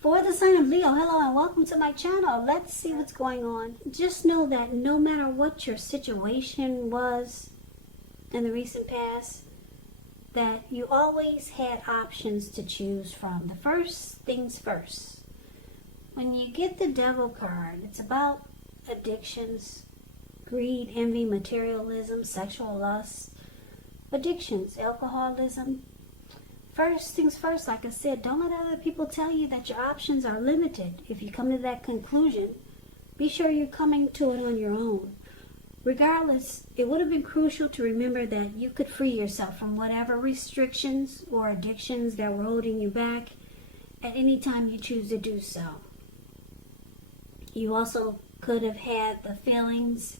For the sign of Leo, hello and welcome to my channel. Let's see what's going on. Just know that no matter what your situation was in the recent past, that you always had options to choose from. The first things first. When you get the Devil card, it's about addictions, greed, envy, materialism, sexual lust, addictions, alcoholism. First things first, like I said, don't let other people tell you that your options are limited. If you come to that conclusion, be sure you're coming to it on your own. Regardless, it would have been crucial to remember that you could free yourself from whatever restrictions or addictions that were holding you back at any time you choose to do so. You also could have had the feelings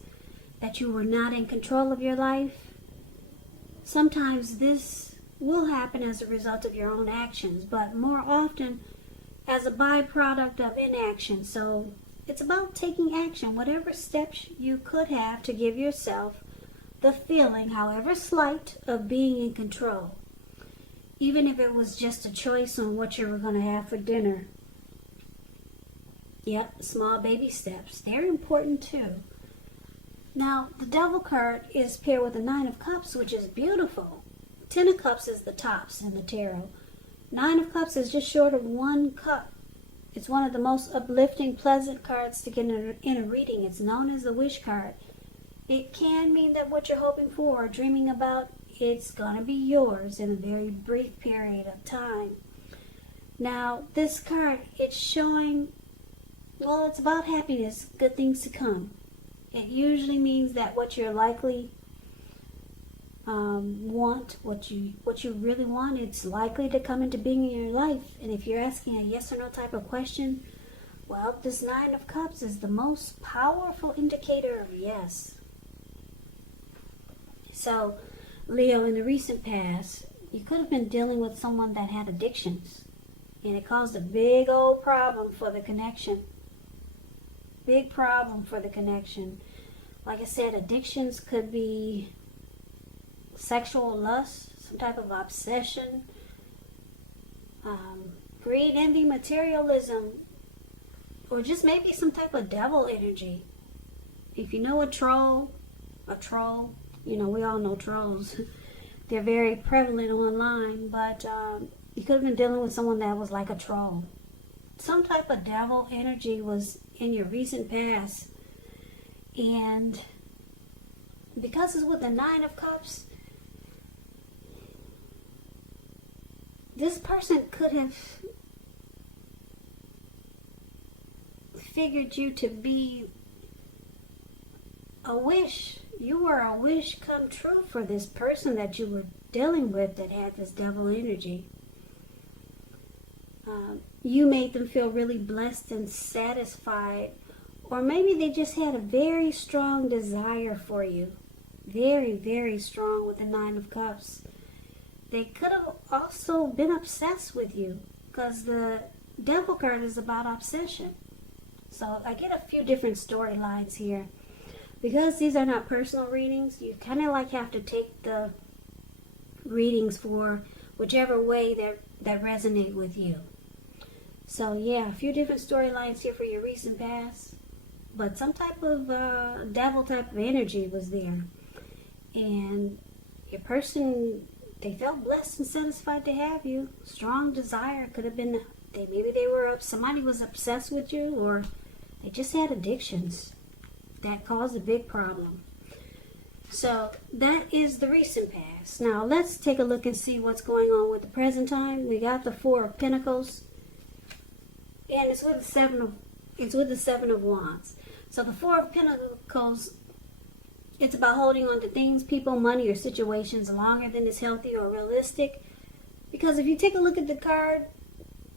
that you were not in control of your life. Sometimes this will happen as a result of your own actions, but more often as a byproduct of inaction. So it's about taking action, whatever steps you could have to give yourself the feeling, however slight, of being in control. Even if it was just a choice on what you were going to have for dinner. Yep, small baby steps. They're important too. Now, the Devil card is paired with the Nine of Cups, which is beautiful. Ten of Cups is the tops in the tarot. Nine of Cups is just short of one cup. It's one of the most uplifting, pleasant cards to get in a reading. It's known as the wish card. It can mean that what you're hoping for or dreaming about, it's going to be yours in a very brief period of time. Now, this card, it's showing, well, it's about happiness, good things to come. It usually means that what you're likely want, what you really want, it's likely to come into being in your life. And if you're asking a yes or no type of question, well, this Nine of Cups is the most powerful indicator of yes. So, Leo, in the recent past, you could have been dealing with someone that had addictions, and it caused a big old problem for the connection. Big problem for the connection. Like I said, addictions could be sexual lust, some type of obsession, greed, envy, materialism, or just maybe some type of devil energy. If you know a troll, you know, we all know trolls. They're very prevalent online, but you could have been dealing with someone that was like a troll. Some type of devil energy was in your recent past, and because it's with the Nine of Cups, this person could have figured you to be a wish. You were a wish come true for this person that you were dealing with that had this devil energy. You made them feel really blessed and satisfied, or maybe they just had a very strong desire for you. Very, very strong with the Nine of Cups. They could have also been obsessed with you, because the Devil card is about obsession. So I get a few different storylines here. Because these are not personal readings, you kind of like have to take the readings for whichever way that resonate with you. So yeah, a few different storylines here for your recent past. But some type of devil type of energy was there. And your person, they felt blessed and satisfied to have you. Strong desire. Could have been, maybe somebody was obsessed with you, or they just had addictions that caused a big problem. So that is the recent past. Now let's take a look and see what's going on with the present time. We got the Four of Pentacles, and it's with the Seven of Wands. So the Four of Pentacles, it's about holding on to things, people, money, or situations longer than is healthy or realistic. Because if you take a look at the card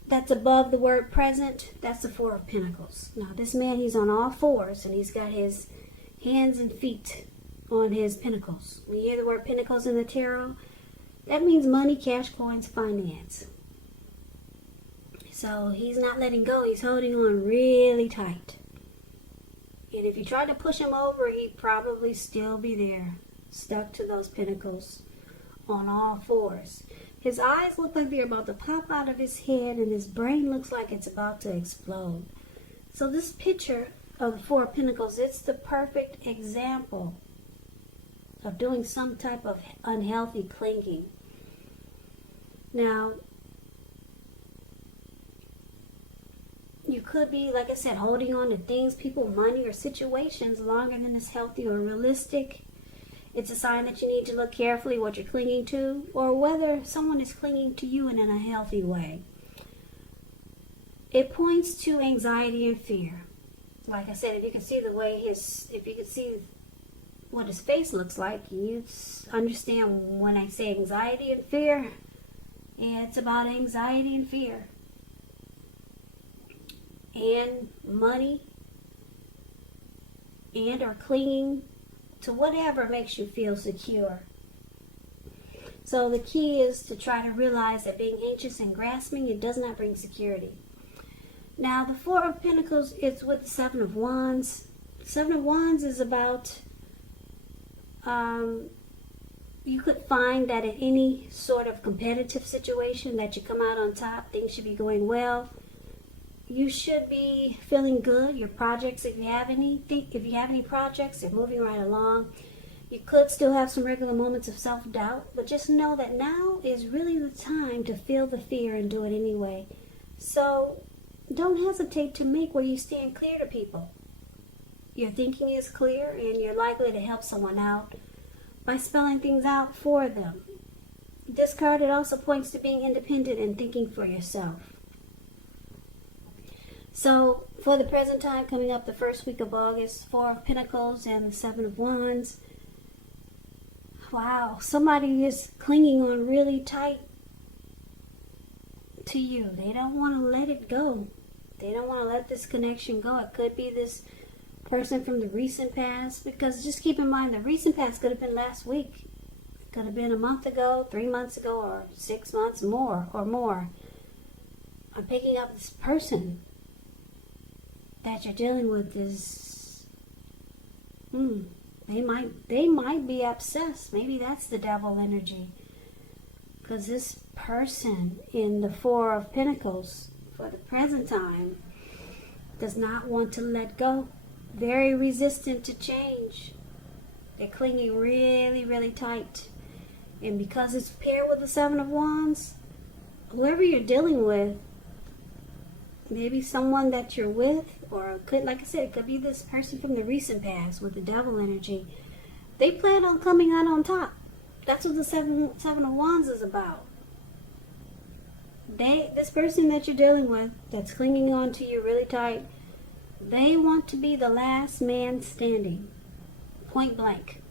that's above the word present, that's the Four of Pentacles. Now this man, he's on all fours, and he's got his hands and feet on his pentacles. When you hear the word pentacles in the tarot, that means money, cash, coins, finance. So he's not letting go. He's holding on really tight. And if you try to push him over, he'd probably still be there, stuck to those pentacles on all fours. His eyes look like they're about to pop out of his head, and his brain looks like it's about to explode. So this picture of the Four of Pentacles, it's the perfect example of doing some type of unhealthy clinging. Now, you could be, like I said, holding on to things, people, money, or situations longer than is healthy or realistic. It's a sign that you need to look carefully what you're clinging to, or whether someone is clinging to you in a healthy way. It points to anxiety and fear. Like I said, if you can see the way if you can see what his face looks like, you understand when I say anxiety and fear. Yeah, it's about anxiety and fear. And money, and or clinging to whatever makes you feel secure. So the key is to try to realize that being anxious and grasping, it does not bring security. Now, the Four of Pentacles is with the Seven of Wands. Seven of Wands is about, you could find that in any sort of competitive situation that you come out on top, things should be going well. You should be feeling good. Your projects, if you have any projects, they're moving right along. You could still have some regular moments of self-doubt, but just know that now is really the time to feel the fear and do it anyway. So don't hesitate to make where you stand clear to people. Your thinking is clear, and you're likely to help someone out by spelling things out for them. This card, it also points to being independent and thinking for yourself. So, for the present time, coming up the first week of August, Four of Pentacles and the Seven of Wands. Wow, somebody is clinging on really tight to you. They don't want to let it go. They don't want to let this connection go. It could be this person from the recent past, because just keep in mind the recent past could have been last week. It could have been a month ago, 3 months ago, or 6 months more. I'm picking up this person that you're dealing with is, they might be obsessed. Maybe that's the devil energy. Because this person in the Four of Pentacles, for the present time, does not want to let go. Very resistant to change. They're clinging really, really tight. And because it's paired with the Seven of Wands, whoever you're dealing with, maybe someone that you're with, or could, like I said, it could be this person from the recent past with the devil energy. They plan on coming out on top. That's what the Seven of Wands is about. This person that you're dealing with, that's clinging on to you really tight, they want to be the last man standing. Point blank.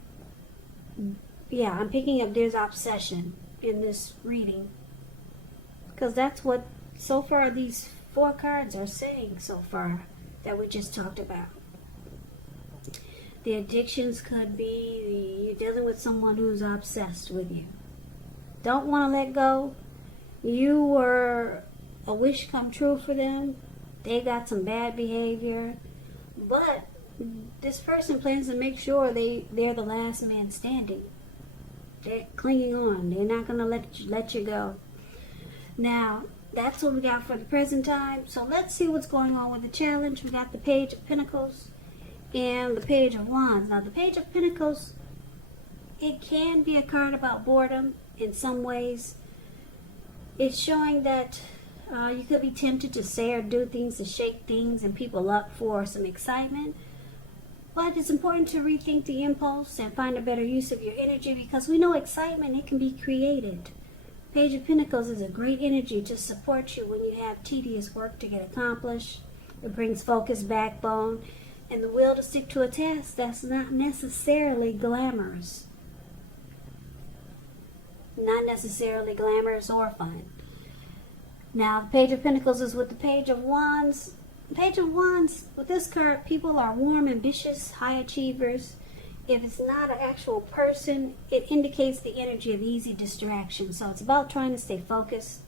Yeah, I'm picking up there's obsession in this reading. Because that's what, so far, these 4 cards are saying so far that we just talked about. The addictions could be you're dealing with someone who's obsessed with you. Don't want to let go. You were a wish come true for them. They got some bad behavior. But this person plans to make sure they're the last man standing. They're clinging on. They're not going to let you go. Now, that's what we got for the present time. So let's see what's going on with the challenge. We got the Page of Pentacles and the Page of Wands. Now, the Page of Pentacles, it can be a card about boredom in some ways. It's showing that you could be tempted to say or do things to shake things and people up for some excitement. But it's important to rethink the impulse and find a better use of your energy, because we know excitement, it can be created. Page of Pentacles is a great energy to support you when you have tedious work to get accomplished. It brings focus, backbone, and the will to stick to a task that's not necessarily glamorous. Not necessarily glamorous or fun. Now, the Page of Pentacles is with the Page of Wands. The Page of Wands, with this card, people are warm, ambitious, high achievers. If it's not an actual person, it indicates the energy of easy distraction. So it's about trying to stay focused.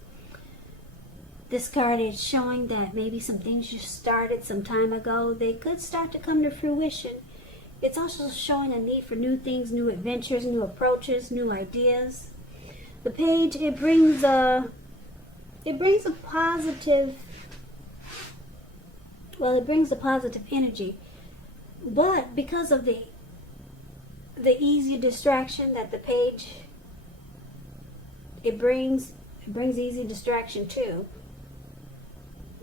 This card is showing that maybe some things you started some time ago, they could start to come to fruition. It's also showing a need for new things, new adventures, new approaches, new ideas. The page, it brings a positive, well, it brings a positive energy. But because of the easy distraction that the page, it brings easy distraction too.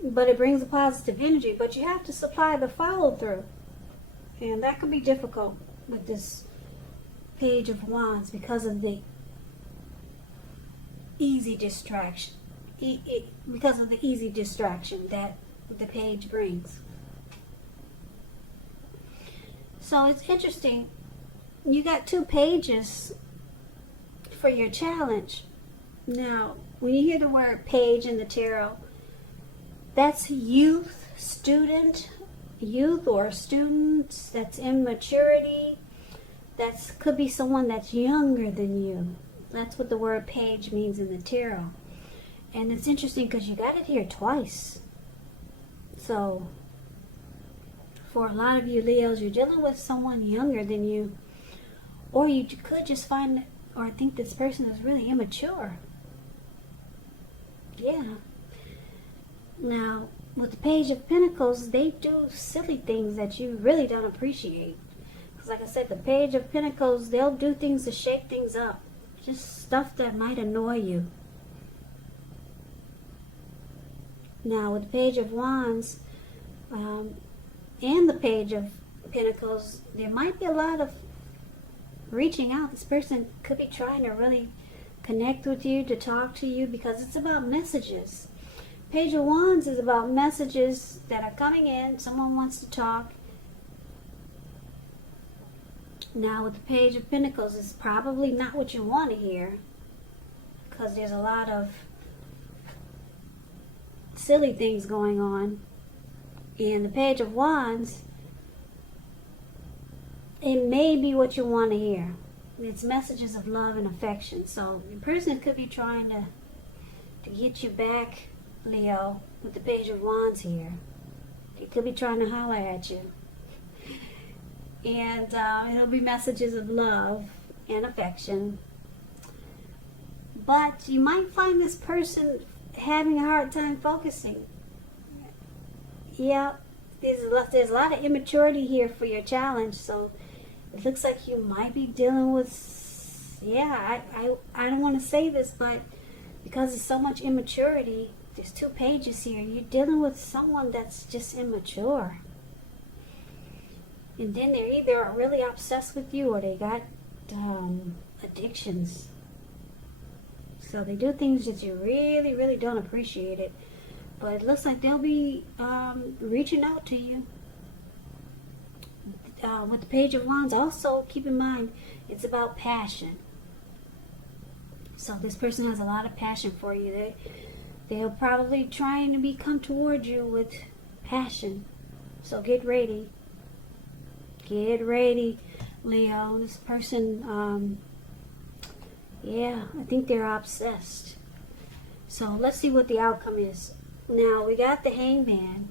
But it brings a positive energy, but you have to supply the follow through. And that can be difficult with this Page of Wands because of the easy distraction. Because of the easy distraction that the page brings. So it's interesting. You got 2 pages for your challenge. Now, when you hear the word page in the tarot, that's youth, student, youth or students, that's immaturity. That could be someone that's younger than you. That's what the word page means in the tarot. And it's interesting because you got it here twice. So, for a lot of you Leos, you're dealing with someone younger than you. Or you could just find or think this person is really immature. Yeah. Now, with the Page of Pentacles, they do silly things that you really don't appreciate. Because like I said, the Page of Pentacles, they'll do things to shake things up. Just stuff that might annoy you. Now, with the Page of Wands and the Page of Pentacles, there might be a lot of reaching out. This person could be trying to really connect with you, to talk to you, because it's about messages. Page of Wands is about messages that are coming in. Someone wants to talk. Now with the Page of Pentacles, it's probably not what you want to hear, because there's a lot of silly things going on. And the Page of Wands, it may be what you want to hear. It's messages of love and affection. So the person could be trying to get you back, Leo, with the Page of Wands here. They could be trying to holler at you. And it'll be messages of love and affection. But you might find this person having a hard time focusing. Yeah, there's a lot of immaturity here for your challenge. So it looks like you might be dealing with, yeah, I don't want to say this, but because there's so much immaturity, there's 2 pages here. You're dealing with someone that's just immature. And then they're either really obsessed with you or they got addictions. So they do things that you really, really don't appreciate it. But it looks like they'll be reaching out to you. With the Page of Wands, also keep in mind, it's about passion. So this person has a lot of passion for you. They're probably trying to come toward you with passion. So get ready. Get ready, Leo. This person, yeah, I think they're obsessed. So let's see what the outcome is. Now, we got the Hangman.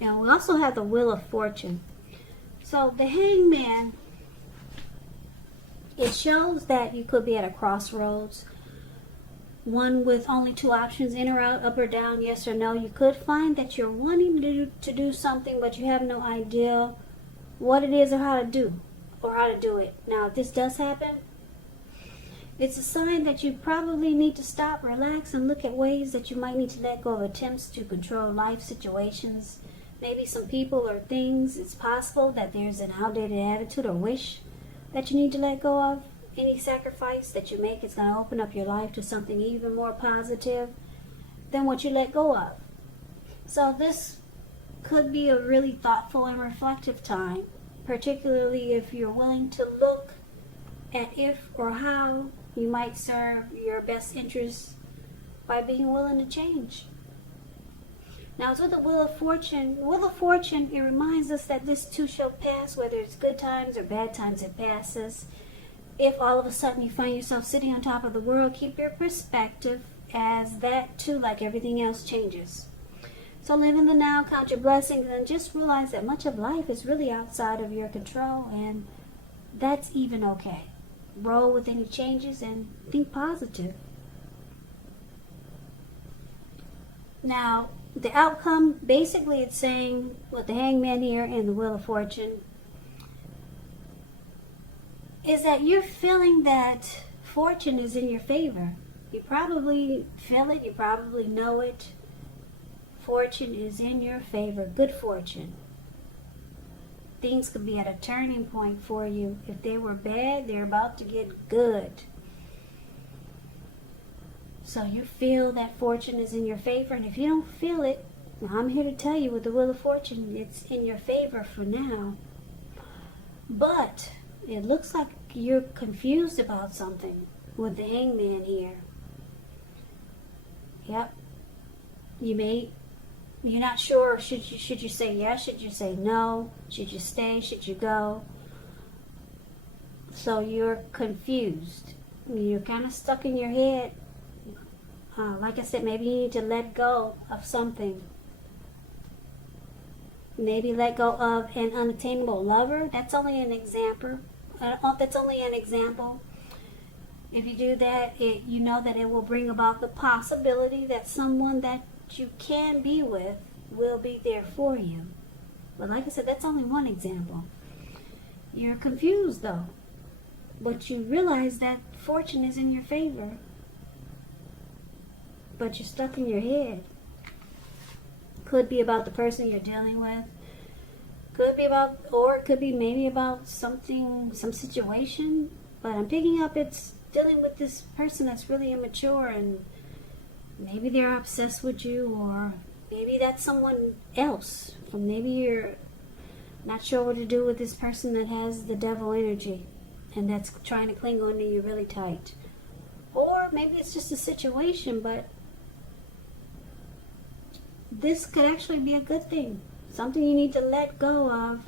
Now, we also have the Wheel of Fortune. So the Hangman, it shows that you could be at a crossroads. One with only 2 options, in or out, up or down, yes or no. You could find that you're wanting to do something, but you have no idea what it is or how to do it. Now, if this does happen, it's a sign that you probably need to stop, relax, and look at ways that you might need to let go of attempts to control life situations. Maybe some people or things. It's possible that there's an outdated attitude or wish that you need to let go of. Any sacrifice that you make is going to open up your life to something even more positive than what you let go of. So this could be a really thoughtful and reflective time, particularly if you're willing to look at if or how you might serve your best interests by being willing to change. Now, it's with the Wheel of Fortune. Wheel of Fortune, it reminds us that this too shall pass, whether it's good times or bad times, it passes. If all of a sudden you find yourself sitting on top of the world, keep your perspective, as that too, like everything else, changes. So live in the now, count your blessings, and just realize that much of life is really outside of your control, and that's even okay. roll with any changes and think positive. Now, the outcome, basically it's saying with the Hangman here and the Wheel of Fortune, is that you're feeling that fortune is in your favor. You probably feel it, you probably know it. Fortune is in your favor, good fortune. Things could be at a turning point for you. If they were bad, they're about to get good. So you feel that fortune is in your favor, and if you don't feel it, I'm here to tell you with the Wheel of Fortune, it's in your favor for now. But it looks like you're confused about something with the Hangman here. Yep. You're not sure, should you say yes, should you say no, should you stay, should you go? So you're confused. You're kind of stuck in your head. Like I said, maybe you need to let go of something. Maybe let go of an unattainable lover. That's only an example. That's only an example. If you do that, you know that it will bring about the possibility that someone that you can be with will be there for you. But like I said, that's only one example. You're confused though. But you realize that fortune is in your favor. But you're stuck in your head. Could be about the person you're dealing with. Could be about, or it could be maybe about something, some situation. But I'm picking up it's dealing with this person that's really immature, and maybe they're obsessed with you, or maybe that's someone else. Or maybe you're not sure what to do with this person that has the devil energy and that's trying to cling on to you really tight. Or maybe it's just a situation, but this could actually be a good thing. Something you need to let go of